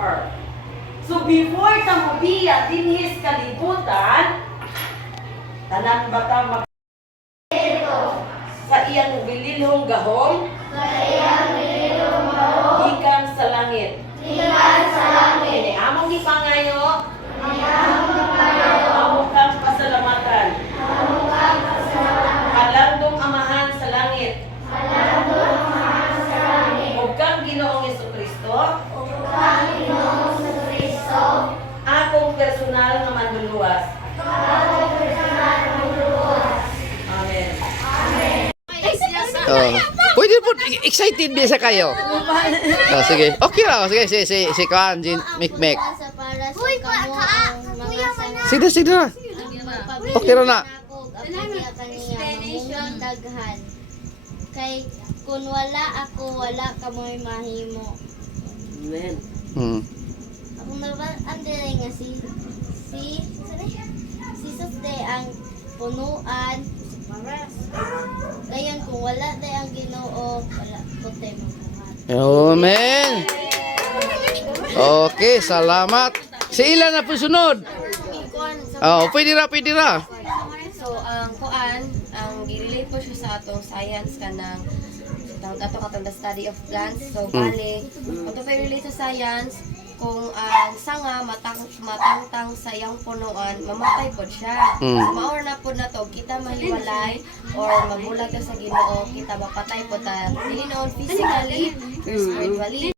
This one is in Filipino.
earth. So before tamubiya dinhis kalibutan, tanan bata mag sa iyang bililhong gahom, gikan sa langit. Ini among gipangayo, among kang pasalamatan. Kalandong amahan sa langit. Ug kang Ginoong Jesucristo, akong personal nga manluluwas. Amen. Oh. Pwede po, excited din sa kayo. Oh, sige. Okay ra, sige, si Kwan, Mikmek. Uy, Sige, sige na. Okay ra na. Daghan. Kay kung wala ako, wala ka mo'y mahimo. Amen. Ako nabaan nga si Susde ang punuan. Dayon kung wala day ang Ginoo, wala ko tayo magkahat. Amen. Okay, salamat. Si ilan na po sunod? Oh, pwede ra. So, ang kuan, ang i-relate po siya sa atong science kanang ato katong the study of plants. So, bali, ato pa relate sa science kung ang sanga matangtang sa iyang punuan, mamatay po siya. So, maor na po na to, kita mahiwalay or mabulag ta sa Ginoo, kita mapatay po ta. Dili noon physically or spiritually.